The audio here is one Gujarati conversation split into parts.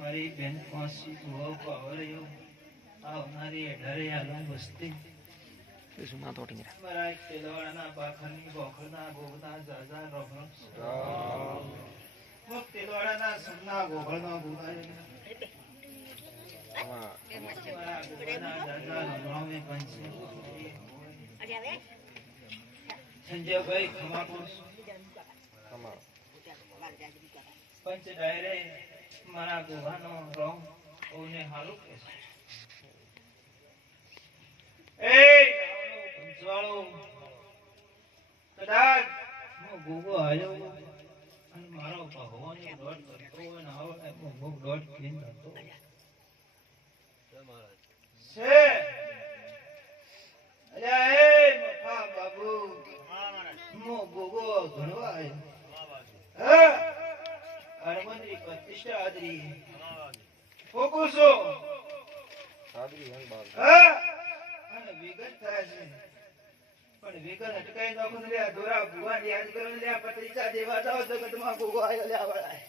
મારી બેન પાસી ભૂવો પાવર્યો આવનારી અઢારે આલમ વસ્તી સુના તો ટીંગરા મારા તેલવાળાના બાખરની બોખરના ગોગના જાજા રોહણ મુક તેલવાળાના સન્ના ગોગળનો ગુવાય મારા ગોગના જાજા રોહણ પંચી સંજયભાઈ ખમાપુર પંચ ડાયરે મારા ગોવાનો રોંગ ઓને હાલું કે એ પંચવાળો કદાચ હું ગોગો આવ્યો અને મારો ભગવાનની દોડ કરતો હોય ને હવે હું ભોગ દોડ ખીન કરતો છે અલ્યા એ મફા બાબુ હું ગોગો ઘણવા આવ્યો હરમંદરી પ્રતિષ્ઠા આદરી ફોકુસો આદરી હન બાબ અને વિગત થાય છે પણ વિગત અટકાઈ નાખો ને આ દોરા ભગવાન યાદ કરો ને આ પત્રિકા દેવા જાવ જગતમાં ગોગો આયો લે આવળાય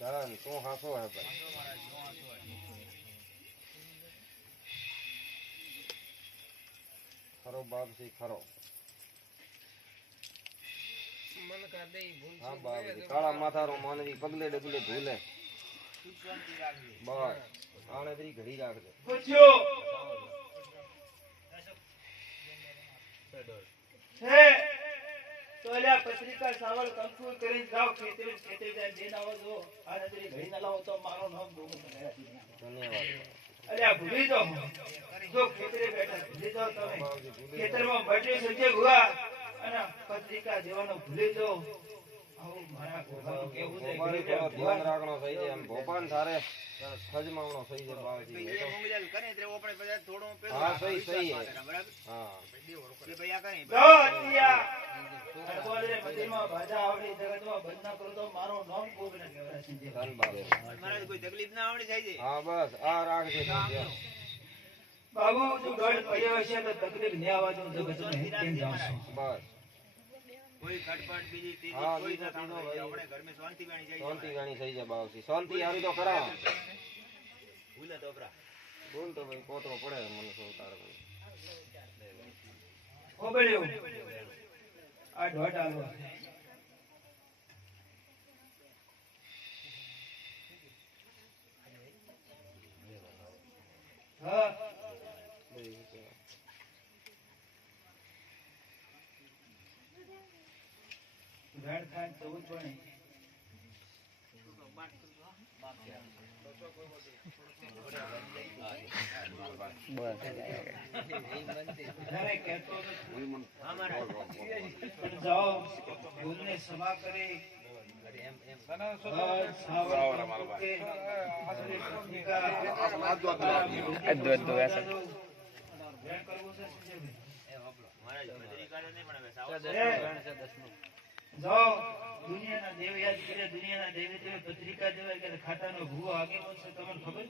દાન તું હાસો હે ભાઈ ખરો બાપ છે ખરો હા બાપ કાળા માથારો માનવી પગલે ડગલે ભૂલે બસ આને બધી ઘડી રાખજે પત્રિકા સાવળ કંકુર કરીને જાઓ ખેતરી ખેતરી જાય દેન આવો જો આને બધી ઘડી ના લાવો તો મારો નામ બોગો ધન્યવાદ અલ્યા ભૂલી જાઓ જો ખેતરે બેઠા ભૂલી જાઓ તમે ખેતરમાં બટરી સંજય ભુવા અને પત્રિકા દેવાનો ભૂલી જાઓ આવું મારા ગોપાલ કેવું છે ધ્યાન રાખવાનો થઈ છે એમ ભોપાન થારે સજમાવણો થઈ છે બાવજી એ મોંગજાલ કરે એટલે આપણે બધા થોડો પેલો હા સહી બરાબર હા કે ભઈ આ કઈ જો અતિયા અરબોલે મધીમાં ભાજા આવડી જગતમાં બંધ ના કરો તો મારો નામ કોબ ન કહેવાય છે ધન બાબે મારા કોઈ તકલીફ ના આવડી થાય છે હા બસ આ રાખજે બાબુ તું ગઢ પડ્યો છે તો તકલીફ ન આવવા દો જગતમાં કેમ જાવશો બસ કોઈ ખટપટ બીજી ત્રીજી કોઈ ના થાનો આપણે ઘરમાં શાંતિ વાણી જાય શાંતિ વાણી થઈ જાય બાવસી શાંતિ આવી તો કરા ભૂલે તો બરા બોલ તો ભાઈ કોતરો પડે મને સો તાર ભાઈ ઓ બેલ્યો આ ઢોટ આલો હા ઘર ખાન ચૌદ પણ જાઓ ભૂલને ક્ષમા કરી જાઓ દુનિયાના દેવ યાદ કરે દુનિયાના દેવે દેવે પત્રિકા દેવાય કે ખાતાનો ભૂવો આગેવો છે તમને ખબર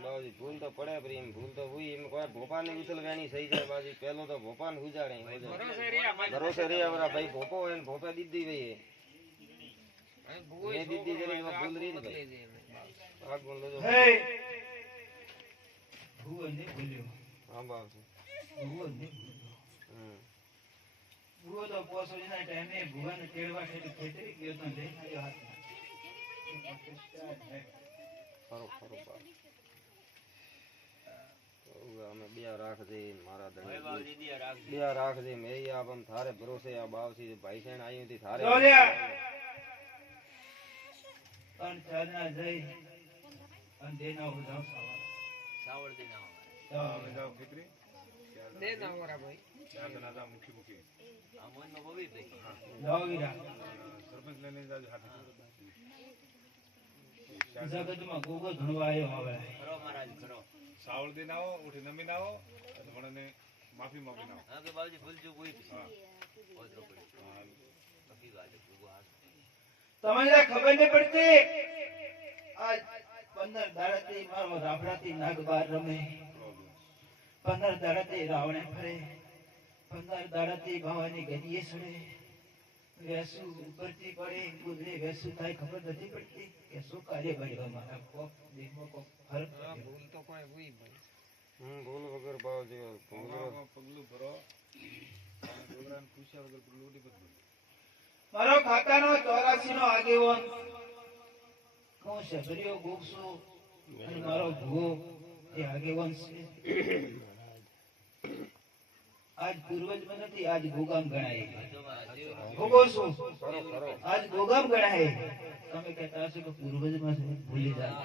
બાજી ભૂલ તો પડે પ્રેમ ભૂલ તો હુઈ એમ કોઈ ભોપાન ની ઉછલ વેણી થઈ જાય બાજી પેલો તો ભોપાન હુજાડે ભરોસે રે આવરા ભાઈ ભોપો હોય ને ભોપે દીધી વઈ એ દીધી જરી ભૂલ રી ને ભાઈ આગ બોલ લો હે ભૂવો ને ભૂલ્યો હા બાજી ભૂવો ને ભૂવો તો પોસોડીના ટાઈમે ભૂવાને તેડવા છે ખેતરી ગયો તો દેખાયો હાથ ખરો ખરો બા અમે બે રાખજે મારા દણે બે રાખજે મેરી આપમ થારે ભરોસે આ બાવસી ભાઈ સેણ આઈ હતી થારે પણ ચાલના જઈ અને દેના હું જાવ સાવળ દેના જાવ જાવ ખેતરી દેના ઓરા ભાઈ ચાલ ના જા મુખી મુખી આ મોન નો બોવી ભાઈ જાવ ગીરા સરપંચ લઈને જાજો હાથ જગતમાં ગોગો ધણવા આવ્યો હવે ખરો મહારાજ ખરો સાવળ દઈને આવો ઉઠી નમીને આવો અને મને માફી માગીને આવો. હા કે બાબુજી ભૂલ ચૂક હોય હા. ઓતરો પડ્યો હા. બાકી વાત ભૂગો હાથ તમને ખબર નહીં પડતી આજ 15 દાડાથી મારો રાફડાથી નાગ બાર રમે, 15 દાડાથી રાવણે ફરે, 15 દાડાથી ભાવાની ગદીએ સડે, વેસુ ઉપરથી પડે, ગુદરે વેસુ થાય ખબર નથી પડતી કે શું કાર્ય બન્યો મારા કોક દેહમાં કોક ફરક પડ્યો. ભૂલ વગર ભાવ જે ભગવાનમાં પગલું ભરો અને ડોગરાને પૂછ્યા વગર પગલું ઉડી બધું. મારો કાકાનો 84 નો આગેવાન હું શબરીઓ ગોગસુ અને મારો ભૂવો એ આગેવાન છે. આજ પૂર્વજમાં નથી, આજ ગોગામ ગણાય. ભોગો છું આજ ગોગામ ગણાય. તમે કહેતા હશો કે પૂર્વજમાં છે, ભૂલી જાય.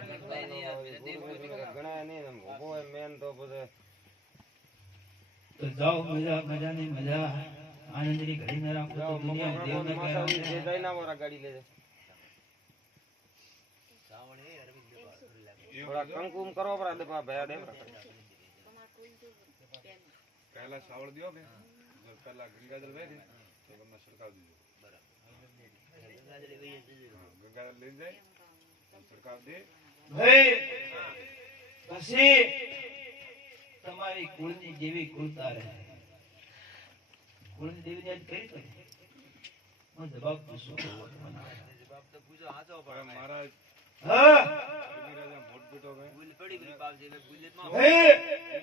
ગણાય નહીં ને ઉભો હોય મેન તો બધે તો જાઓ મજા મજાની મજા આનંદની ઘડી ના રાખો તો દુનિયા દેવને કહેવાય. જઈને વાળા ગાડી લેજે સાવણ હે અરવિંદ થોડા કંકુમ કરો પરા દે ભયા દે પહેલા સાવળ દ્યો કે પહેલા ગંગાજળ વહે તો તમને છડકાવ દીધો. ગંગાજળી વહી જશે હા, ગંગાજળ લઈ જાય છડકાવ દે. ભાઈ પછી તમારી કુળની જેવી કુળતા રહે. કુળની દેવીને યાદ કરી તો હું જવાબ પૂછું બાપ તો પૂછો હાચો હવે પણ મારા હા રાજા મોટ બેટો હવે ભૂલ પડી ગઈ બાપજી હવે ભૂલ માં ભાઈ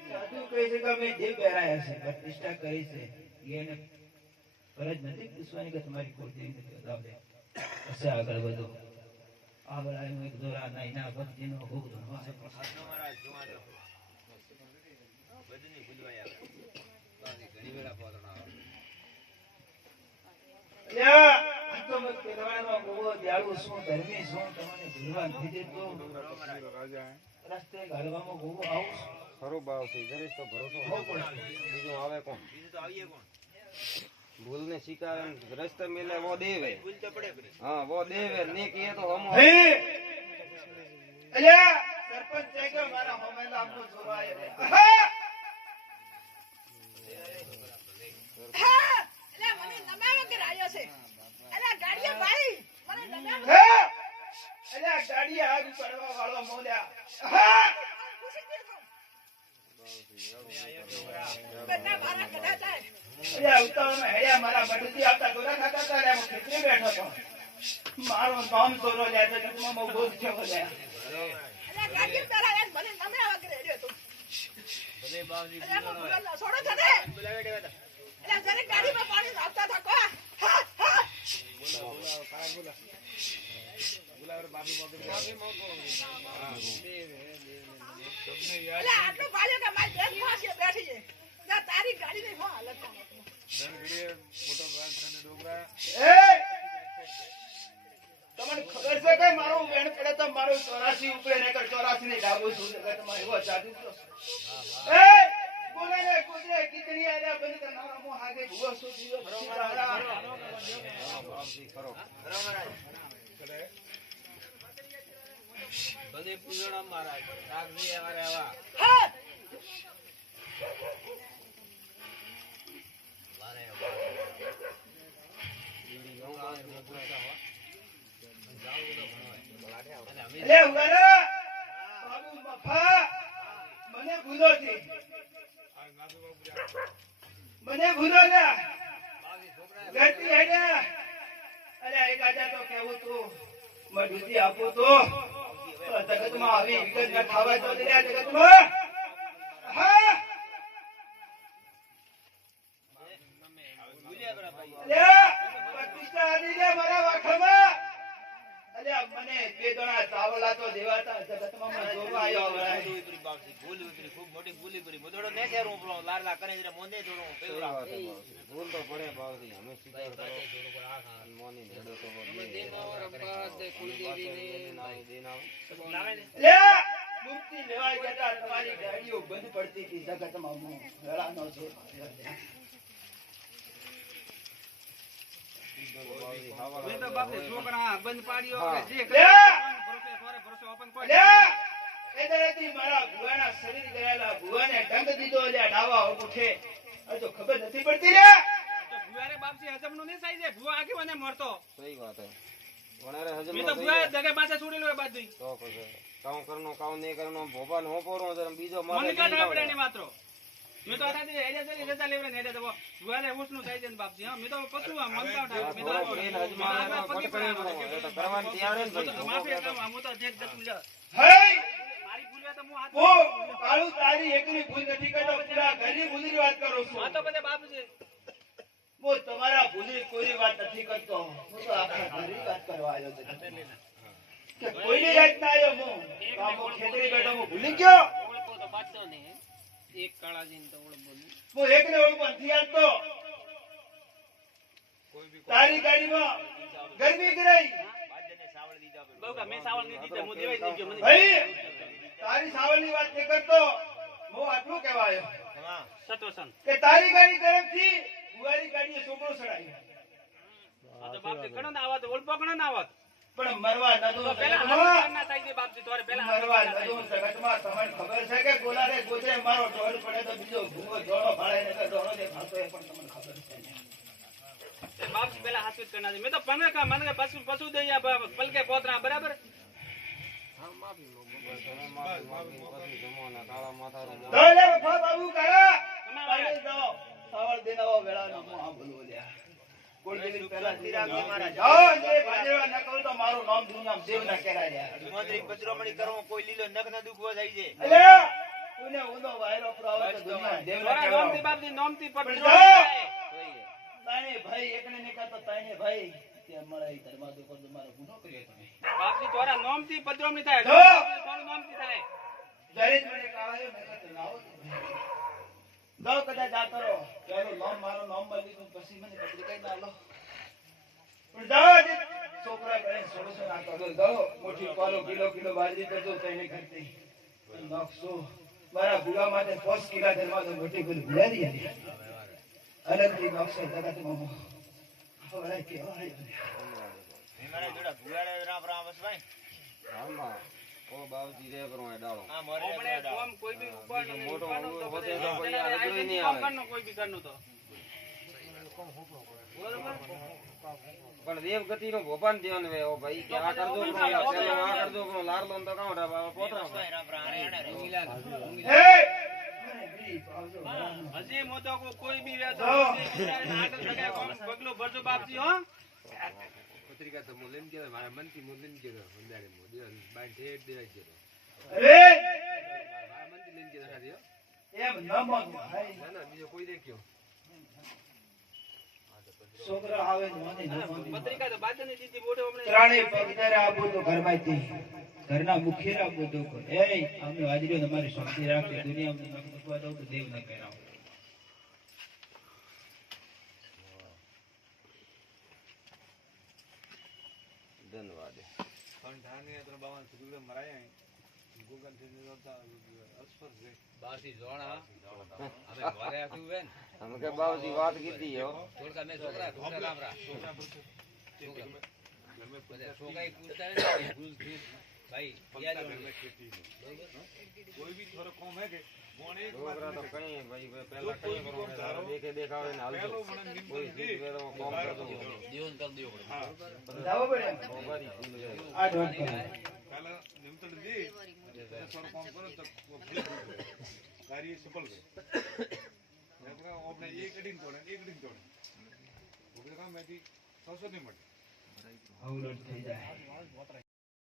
સાધુ કહે છે કે અમે દેવ પહેરાયા છે, પ્રતિષ્ઠા કરી છે, એને ફરજ નથી પૂછવાની કે તમારી કુળ દેવીને જવાબ દે. પછી આગળ વધો. આગળ આવ્યું એક દોરા નાઈના ભક્તિનો ભોગ ધરવા. હાથનો મારા જોવા દો બધું ભૂલવાય આવે બાકી ઘણી વેળા પોતણા આવે અલ્યા, આ તો મત પહેરવાનો બહુ દયાળુ છું, ધર્મી છું, તમને ભૂલવા નથી દેતો. રાજા હે. રસ્તે ગાળવામાં બહુ આવું છું. ખરો ભાવ છે જરીશ તો ભરોસો બહુ હોય. બીજું આવે કોણ બીજું તો આવીએ કોણ ભૂલ ને સ્વીકારે રસ્તે મિલે વો દેવે. ભૂલ તો પડે પડે હા વો દેવે ને કે તો હમો ભાઈ, અલ્યા, સરપંચ છે કે મારા હોમેલા આમનો જોવાય રે. આહા! હા! અલ્યા, ગાડીએ આગ પડવા વાળો મોલ્યા. આહા! અલ્યા, ઉતાવળમાં હેડ્યા મારા બટુથી આવતા દોરા ખાતા હતા, અલ્યા, હું ખેતરે બેઠો હતો. મારો નામ દોરો લે છે, ઘરમાં બહુ બોજ છે બોલ્યા. ભલે બાપજી બોલાવે દેવા બોલાવે માફી તમને યાદ તારી ગાડી નહીં હાલત ધનગડીએ મોટો ભાગ છે ને ડોગરા એ! તમને ખબર છે કે મારું વેણ પડે તો મારું 84 ઉપરે ને 84 ની ડાબો છું કે તમારે એવો જાદુ છો. એ! બોલે ને કુદરે કિતની આયા બંધ કરનારા મો હાગે ભૂવો છું જીવો ભરોમરા. ભલે પૂજણા મારા રાખજી અમારે આવા વારે લે ઉગારા બાબુ મફા મને ભૂલો છે, મને ભૂલો લે ઘરથી હેડ્યા. અરે એક આજા તો કેવું તું મજૂરી આપો તો જગતમાં આવી વિગત ના ખાવા તો દે જગતમાં. હા ભૂલ્યા કરા ભાઈ અલ્યા, પ્રતિષ્ઠા આલી લે મારા વાખામાં. અલ્યા, મને બે દણા ચાવલા તો દેવાતા જગતમાં મને જોવા આવ્યો હવે. ભૂલ ઉતરી ખૂબ મોટી ભૂલી પડી મોદડો ને કે રૂપડો લારલા કરે છે મોને જોડો પેવરા ભૂલ તો પડે ભાવથી અમે સ્વીકાર કરો મોની હેડો તો અલ્યા, મુક્તિ લેવાઈ જતા તમારી ગાડીઓ બંધ પડતી હતી જગતમાં હું વેળાનો છું. છોકરા બંધ પાડ્યો અલ્યા! અલ્યા! એ એદાથી મારા ભુવાના શરીર ગયેલા ભુવાને ડંગ દીધો એટલે ડાવા ઉઠે આ તો ખબર નથી પડતી રે તો ભુવારે બાપસી હજમનું નહીં સાઈ જાય ભુવા આખી મને મરતો સહી વાત હે વણારે હજમ મેં તો ભુવા દગે પાસે છોડી લો બાદ તો પછી કામ કરનો કામ નહીં કરનો ભોપાને હો પોરો જરા બીજો મને મારે કાઢવા પડે ને માત્ર મેં તો આથી હેડે ચલી રજા લેવરે ને હેડે તો ભુવારે ઉસનું થાય છે ને બાપસી હા મેં તો પછું આ મન કાઢ મેં તો કરવાની તૈયાર હે ને ભાઈ માફી આપો હું તો જેક જતું લે હે મારી ભૂલ તો હું હાથ ઓ કાળુ તારી એકની ભૂલ નથી કરતો પૂરા ઘરની ભૂલની વાત કરું છું આ તો બધે બાપસી હું તમારા ભૂલની કોઈ વાત નથી કરતો હું તો આખા ઘરની વાત કરવા આવ્યો છું કે કોઈની યાદ ના આવ્યો હું કામો ખેતરી બેઠો હું ભૂલી ગયો ઓળખો તો પાછો ને એક કાળાજીને તો ઓળખ બોલું હું એકને ઓળખો નથી આવતો તારી ગાડીમાં ગરમી કરાઈ બહુ મેં સાવળ નહીં દીધા હું દેવાઈ નહીં ગયો મને ભાઈ તારી સાવલની વાત નહીં કરતો હું આટલું કહેવાયો સતોસન કે તારી ગાડી ગરમ થી બુવારી ગાડીએ છોકરો સડાઈ આ તો બાપજી ઘણો ના આવત ઓળપો ઘણો ના આવત પણ મરવા નદો તો પેલા હાથ ના થાય છે બાપજી તોરે પેલા મરવા નદો જગતમાં તમને ખબર છે કે ગોલારે ગોજે મારો ઢોલ પડે તો બીજો ભૂંગો જોડો ફાળે ને ઢોળો દે ખાતો એ પણ તમને ખબર છે બાપજી પેલા હાથ કરના છે મેં તો પને કા મને પશુ દઈયા પલકે પોતરા બરાબર દોલે વફા બાબુ કાળા પાણી જાઓ સાવળ દેનાવો વેળાનો હું આ બોલવો લ્યા કોણ દેવી પહેલા ધીરાજી મહારાજ હા જે ભાજેવા ન કરું તો મારું નામ દુનિયામાં દેવ ના કહેવાય મંત્રી પચરોમણી કરો કોઈ લીલો નખ ના દુખવો જાય છે એટલે કોને ઊંધો વાયરો પ્રાવ તો દુનિયા દેવ ના મારા કહેવાય નામથી બાપજી નામથી પણ પડ જાઓ તાણે ભાઈ એકને નીકળતો તાણે ભાઈ તે અમારા ધર્માદો પર તમારો ગુનો કર્યો તમે બાપજી તોરા નામથી પદરોમણી થાય જો! તારું નામથી થાય જયારે જ મને કાળાયો મેં કીધું લાવો તમે જાઓ કદાચ આ કરો ચાલો નામ મારું નામ મળી તો પછી મને પત્રિકા ના લો પણ જાઓ જે છોકરા કરે સોળસો ના કરો જાઓ મોટી પાલો કિલો બાજરી કરજો તો એને કરતી નોકસો મારા ભૂલા માટે 5 કિલા ધર્મા તો મોટી ભૂલ ભૂલાવી હતી અલગથી નોકસો જગતમાં હવે કેવાય મારા જોડા ભુવાડે રામ રામ ભાઈ આમાં ઓ બાવજી રે કરો એ ડાળો આ મોરે આપણે કોમ કોઈ બી ઉપર મોટો તો હોતે બધે તો કોઈ આ રગડો નહીં આવે કરનો કોઈ બી કરનો તો પણ દેવ ગતિ નો ભોપાન દેવન વે ઓ ભાઈ કે આ કરજો કરો પેલો આ કરજો કરો લારલો તો કાઉડા પોતરા રામ રામ રંગીલા હે હજી મોટો કોઈ બી વેતો આગળ લગાય કોમ પગલો ભરજો બાપજી હો પત્રિકા તો મોલેન કે મારા મનથી મોલેન કે અંદારે મોદી બાઈ ઠેઠ દેવાય છે અરે મારા મનથી લેન કે રાખ્યો એમ ન માનું ભાઈ ના ના બીજો કોઈ દેખ્યો છોકરા આવે ને મને ન માની પત્રિકા તો બાજુની દીદી મોઢે હમણે ત્રણેય પગધારે આપો તો ઘરમાંથી ઘરના મુખ્ય રાખો તો એ અમે હાજરીઓ તમારી શાંતિ રાખે દુનિયામાં નખ મૂકવા દઉં તો દેવ ન કહેરાવ ધન્યવાદ પણ ધાની અત્ર બાવન સુગુલે મરાયા ગોગન થી નિરોતા અસ્પર છે બાસી જોણા અમે ઘરે આખ્યું બેન અમે કે બાવજી વાત કીધી હો થોડકા મે છોકરા પૂછતા લામરા બધા છોકરાઈ પૂછતા ને ભૂલ થી ભાઈ યાદ કોઈ બી થોડો કોમ હે કે મોણે છોકરા તો કઈ ભાઈ પહેલા કઈ કરો દેખે દેખાવે ને હાલજો કોઈ ચીજ વેરો કોમ કરતો જીવન કરી દેવો પડે જાવો પડે ભોપારી ભૂલ જાય આ ઢોંગ કરે કાલા નિમતળ દી થોડો કોમ કરો તો કાર્ય સફળ ગયો આપણે એક અડીન તોડે ઓકે કામ મેથી 600 ની મળે અવલોડ થઈ જાય